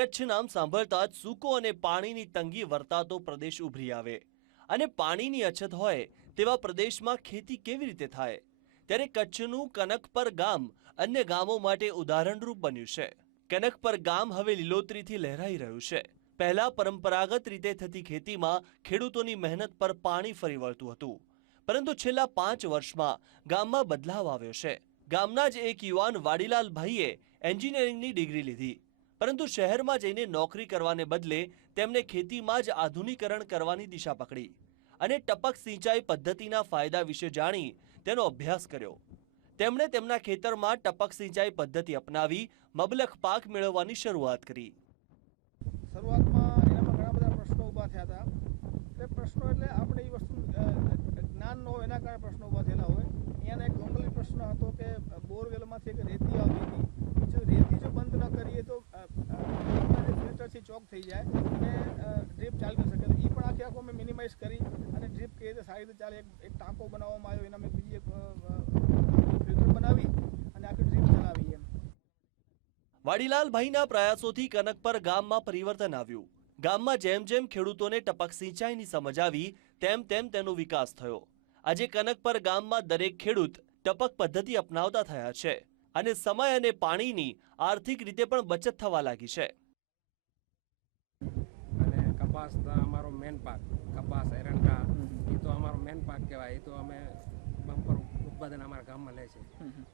કચ્છ નામ સાંભળતા જ સૂકો અને પાણીની તંગી વર્તાતો પ્રદેશ ઉભરી આવે. અને પાણીની અછત હોય તેવા પ્રદેશમાં ખેતી કેવી રીતે થાય? ત્યારે કચ્છનું કનકપર ગામ અન્ય ગામો માટે ઉદાહરણરૂપ બન્યું છે. કનકપર ગામ હવે લીલોતરીથી લહેરાઈ રહ્યું છે. પહેલા પરંપરાગત રીતે થતી ખેતીમાં ખેડૂતોની મહેનત પર પાણી ફરી વળતું હતું. પરંતુ છેલ્લા પાંચ વર્ષમાં ગામમાં બદલાવ આવ્યો છે. ગામના જ એક યુવાન વાડીલાલ ભાઈએ એન્જિનિયરિંગની ડિગ્રી લીધી. પરંતુ શહેરમાં જઈને નોકરી કરવાને બદલે તેમણે ખેતીમાં જ આધુનિકરણ કરવાની દિશા પકડી અને ટપક સિંચાઈ પદ્ધતિના ફાયદા વિશે જાણી તેનો અભ્યાસ કર્યો. તેમણે તેમના ખેતરમાં ટપક સિંચાઈ પદ્ધતિ અપનાવી, મબલખ પાક મેળવવાની શરૂઆત કરી. શરૂઆતમાં એનામાં ઘણા બધા પ્રશ્નો ઊભા થયા હતા. તે પ્રશ્નો એટલે આપણે એ વસ્તુ જ્ઞાન ન હોય એના કારણે પ્રશ્નો ઊભા થયેલા હોય. અહીંયાનો એક જનરલી પ્રશ્ન હતો કે બોરવેલમાંથી એક રેતી આવતી હતી જો રેતી જો બંધ ન કરીએ તો અ, અ, પાણીના જે ફિલ્ટરથી ચોક થઈ જાય અને ડ્રીપ ચાલી શકે. તો એ પણ આખી આખું અમે મિનિમાઇઝ કરી અને ડ્રીપ કેવી રીતે સારી રીતે ચાલે. એક એક ટાંકો બનાવવામાં આવ્યો એના મેં બીજી એક ફિલ્ટર બનાવી અને આખી ડ્રીપ ચલાવી એમ. વાડીલાલભાઈના પ્રયાસોથી કનકપર ગામમાં પરિવર્તન આવ્યું. ગામમાં જેમ જેમ ખેડૂતોને ટપક સિંચાઈની સમજ આવી, તેમ તેમ તેનો વિકાસ થયો. આજે કનકપર ગામમાં દરેક ખેડૂત ટપક પદ્ધતિ અપનાવતા થયા છે અને સમય અને પાણીની આર્થિક રીતે પણ બચત થવા લાગી છે. કપાસ અમારો મેન પાક કપાસ એરંડા એ તો અમારો મેન પાક કહેવાય. એ તો અમે બમ્પર ઉત્પાદન અમારા ગામમાં લે છે.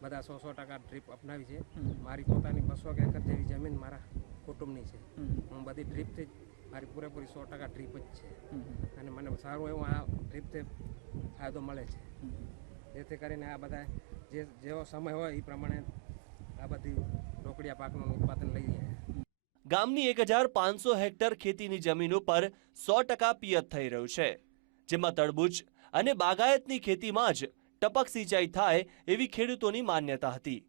બધા સો સો ટકા ડ્રીપ અપનાવી છે. મારી પોતાની બસો એકર જેવી જમીન મારા કુટુંબની છે. હું બધી ડ્રીપથી જ મારી પૂરેપૂરી સો ટકા ડ્રીપ જ છે. અને મને સારું એવું આ ડ્રીપથી ફાયદો મળે છે. જેથી કરીને આ બધા જે જેવો સમય હોય એ પ્રમાણે આ બધી ઢોકળિયા પાકનું ઉત્પાદન લઈએ ગામની એક હજાર પાંચસો હેક્ટર ખેતીની જમીન ઉપર સો ટકા પિયત થઈ રહ્યું છે, જેમાં તરબૂચ અને બાગાયતની ખેતીમાં જ ટપક સિંચાઈ થાય એવી ખેડૂતોની માન્યતા હતી.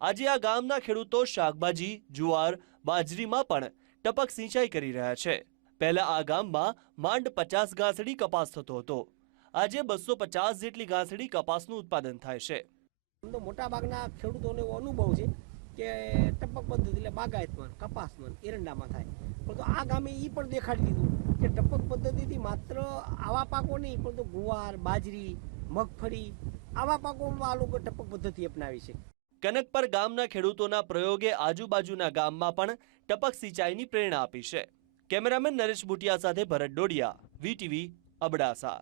આજે આ ગામના ખેડૂતો શાકભાજી, જુવાર, બાજરીમાં પણ ટપક સિંચાઈ કરી રહ્યા છે. પહેલા આ ગામમાં માંડ પચાસ ગાંસડી કપાસ થતો હતો. આજે બસો પચાસ જેટલી ગાંસડી કપાસનું ઉત્પાદન થાય છે. મોટાભાગના ખેડૂતોને અનુભવ છે પદ્ધતિ એટલે બાગાયતમાં, કપાસમાં, એરંડામાં થાય. પરંતુ આ ગામે એ પણ દેખાડી દીધું કે ટપક પદ્ધતિથી માત્ર આવા પાકો નહીં પરંતુ ગુવાર, બાજરી, મગફળી, આવા પાકોમાં આ લોકો ટપક પદ્ધતિ અપનાવી છે. કનકપર ગામના ખેડૂતોના પ્રયોગે આજુબાજુના ગામમાં પણ ટપક સિંચાઈની પ્રેરણા આપી છે. કેમેરામેન નરેશ બુટિયા સાથે ભરત ડોડિયા વીટીવી અબડાસા.